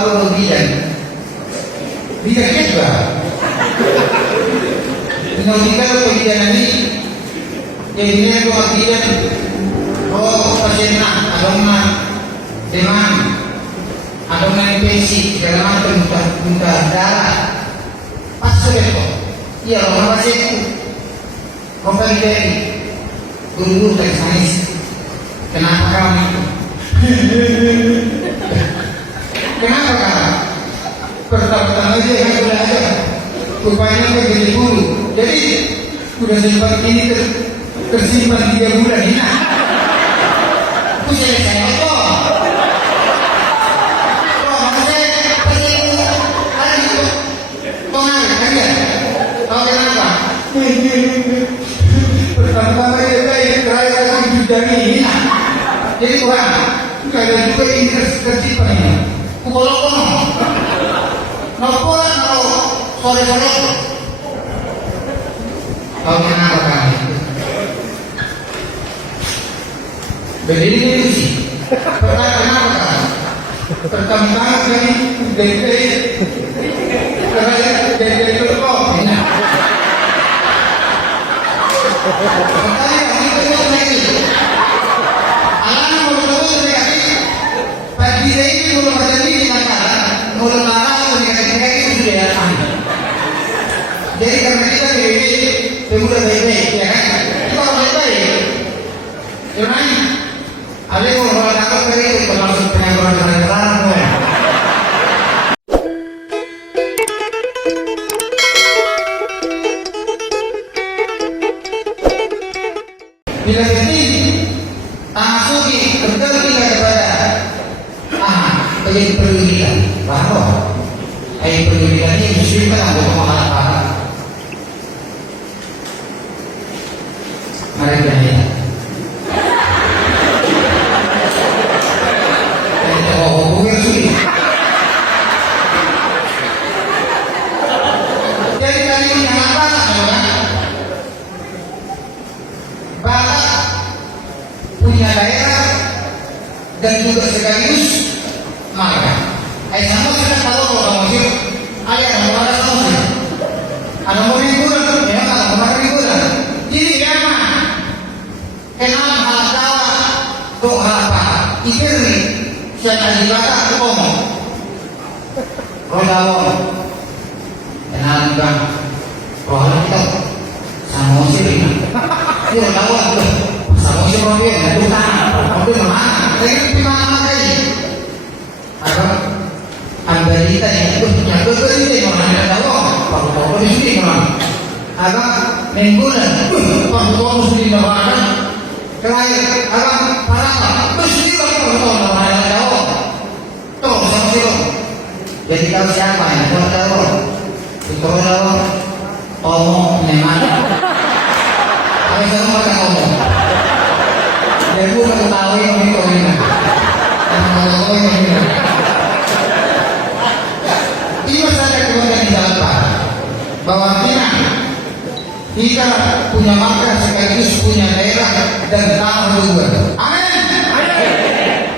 Paolo bilang juga nautikal pagbilan ini jadinya ko magbilan pasien na adong na demand adong na infeksi segala macam muka darah pas sudah kok iya orang pasien kompeten dari guru dari sains kenapa kamu kenapa kak? Pertama-tama aja yang belajar rupanya begini dulu jadi udah simpan ini tersimpan 3 bulan ini aku selesai kok maksudnya pasti hari itu tongan aja tahu kenapa? Pertama-tama aja terakhir lagi dari ini jadi Tuhan kalian juga ini tersimpan ini pukul-pukul nopo kalau sore-sore tahu kenapa kami berdiri sih kenapa kan pertama kali dari itu kok enak makanya kami terus lagi alam mau terus lagi pagi ini belum ada di masalah mulai marah itu sudah datang. Jadi karena kita ini pemuda baik-baik, ya kan? Kita orang baik-baik. Jangan ada yang mau dapat dari termasuk pengangguran terang. Bila ini tanah suci betul kita kepada menjadi pendidikan bahwa pendidikan ini muslimkan untuk pemahaman mari kita lihat hubungan sulit jadi kali ini yang apa Batak punya daerah dan juga sekaligus marga sama sudah tahu kalau muslim ayah ada sama muslim ada mingguan ya ada mingguan jadi apa kenal hal doa apa ini siapa dibaca ngomong rodawon kenal bang rohani kita sama muslim dia rodawon sama muslim rodawon itu kan mana ini mana lagi ada ambalita yang itu ini orang ada tahu kalau di sini orang ada mingguan kalau muslim orang kelain ada para muslim orang ada tahu tuh sama siapa jadi tahu siapa yang tahu itu tahu omong memang apa yang macam omong dan bukan tahu yang itu ini tahu yang ini ini saja kemudian di dalam bahwa kita punya marga sekaligus punya daerah dan tanah juga. Amin.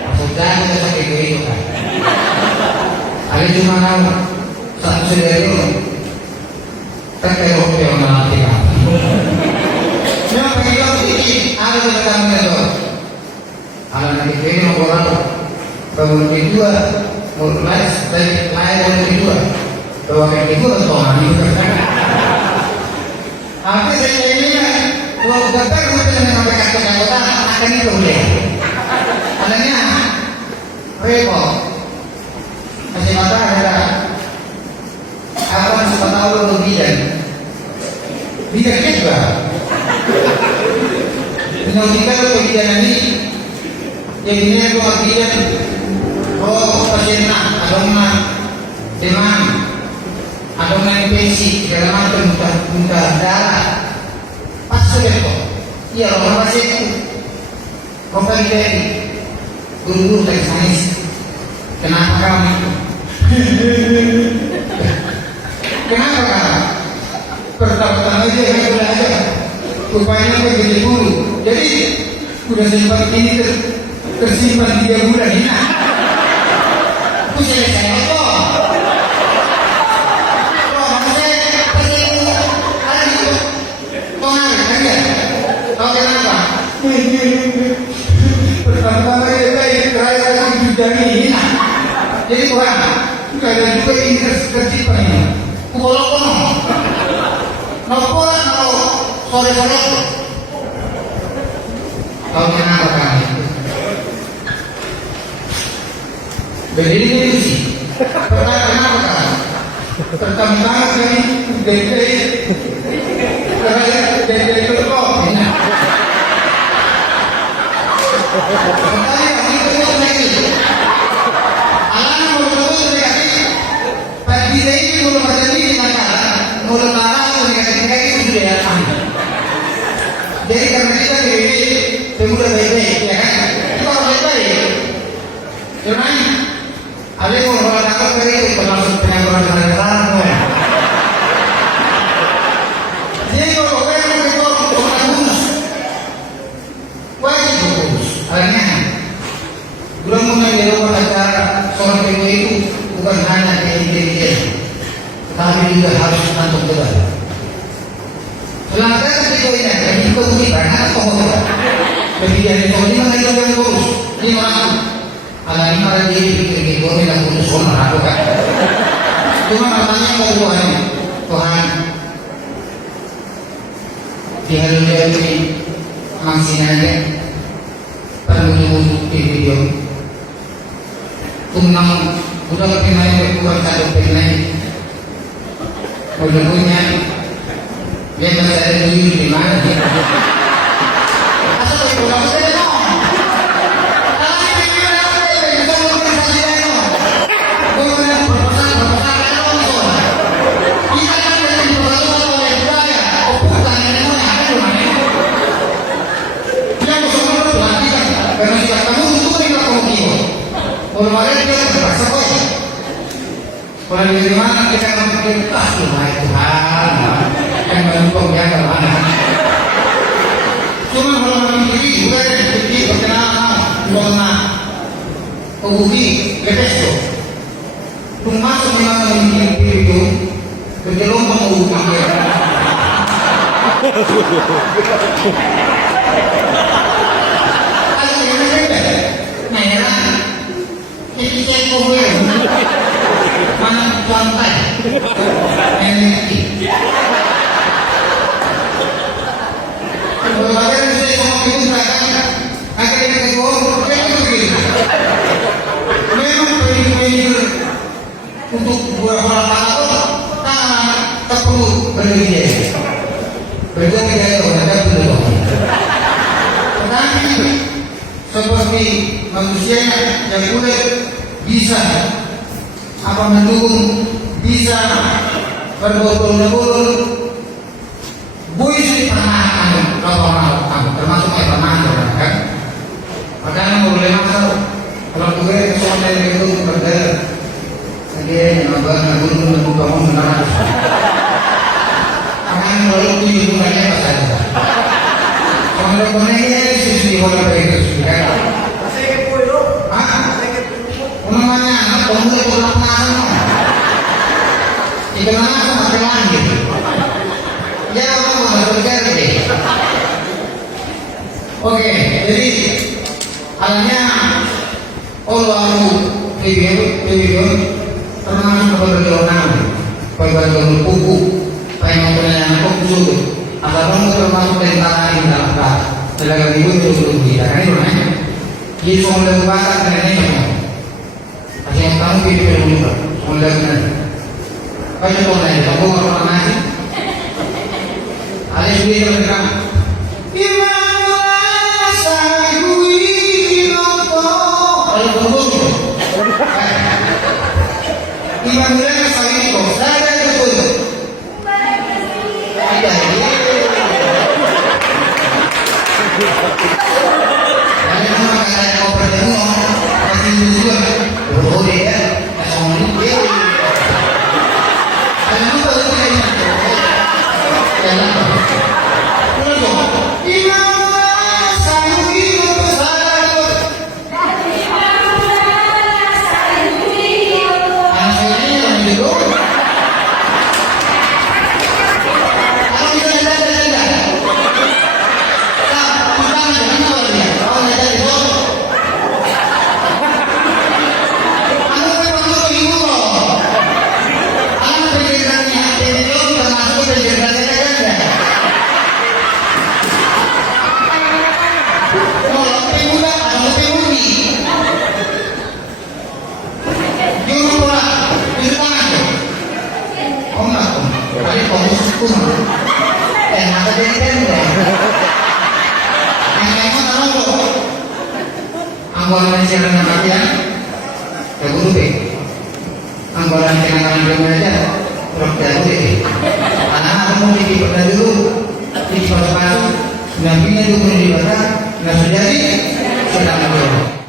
Maksudnya kita sakit itu kan. Ada cuma nama satu sendiri terkait yang mati kan. Yang pengen sedikit ada tentang itu. Ada nanti ini orang bangun kedua mulai dari lahir kedua bahwa kedua soal itu apa saya ini kalau dapat kita dengan kata-kata akan itu boleh adanya repot masih mata ada apa suka tahu bidan juga nautikal pagbilan ini jadinya ko magbilan pasien na adong na demand adong na infeksi segala macam muka darah pas sudah kok iya orang pasien kompeten dari guru dari sains kenapa kamu kenapa kak? Pertama-tama aja yang belajar rupanya begini dulu jadi udah simpan ini tersimpan 3 bulan ini aku selesai apa? Oh, maksudnya pasti ada itu. Tongan, kan? Tahu kenapa? Pertama kali terakhir kali dijani ini. Jadi Tuhan, ada juga ini tercipta ini. Kubolok-bolok. Nopo kalau sore-sore. Tahu kenapa kan? Berdiri di sini. Pertama kenapa kan? Pertama kali dari itu kok. Pertama kali itu lagi. Alam mulai terjadi. Pagi ini mulai terjadi dengan cara mulai marah mulai kayak itu sudah datang. Jadi karena kita ini sudah baik-baik, ya kan? Kita harus baik-baik. Jangan ada yang mau dapat dari itu termasuk penyaluran sarana. Jadi kalau orang itu orang bonus, wajib bonus. Artinya, belum mengenai rumah acara seorang ibu itu bukan hanya intelijen, tapi juga harus menantuk betul. Selama saya ketika ini, kita bukti banyak atau tidak. Kemudian itu lima itu yang bonus, 500. Ala lima lagi pikir boleh lah putus orang aku kan. Cuma katanya mau Tuhan di hari ini masih ada perlu di video. Tunang udah lebih main berkurang satu pengen. Udah punya dia masih ada di mana? Asal itu maksudnya kalau di mana kita mungkin Tuhan yang menumpang yang kemana. Cuma kalau memiliki juga jadi berkenalan dengan penghuni Efeso. Masuk di mana memiliki itu bergelombang menghubungi. Kalau ini beda, merah, ini saya kumpul. Mana pantai energi. Kalau ada saya sama itu belakang, akhirnya kita bawa itu begini. Memang penting untuk buat orang Arab, tak perlu berdiri. Berdiri dia ada belum. Tetapi seperti manusia yang boleh bisa apa mendukung bisa berbotol-botol buis permanen kalau termasuk permanen kan makanya boleh masuk kalau gue soalnya itu berbeda lagi nambah gunung membuka benar akan lalu hubungannya apa saja kalau ini sisi boleh begitu kan namanya pemulai perlakuan dikenal sama langit ya orang bekerja oke jadi halnya Allah review termasuk perjalanan perjalanan buku pengen buku atau termasuk tentang ini dalam ibu itu belum kita kan itu kan jadi soal lebaran ini yang kamu pilih dulu, mulainya. Banyak orang lain, kamu orang lain. Ada yang dia berkata, Imanlah sayui noto. Kalau berbunyi itu, Imanlah sayui noto. Saya ada betul. Ada ini. Ada nama kata yang kau bertemu, masih juga. Oh dia, asal dia. Ada apa lagi yang jalan? Kenapa? Imanlah sayui noto. anggolan silang kematian keguru anggolan silang kematian terus jadi anak kamu di pernah dulu di pas-pas nabinya itu pun di mana nggak jadi sedang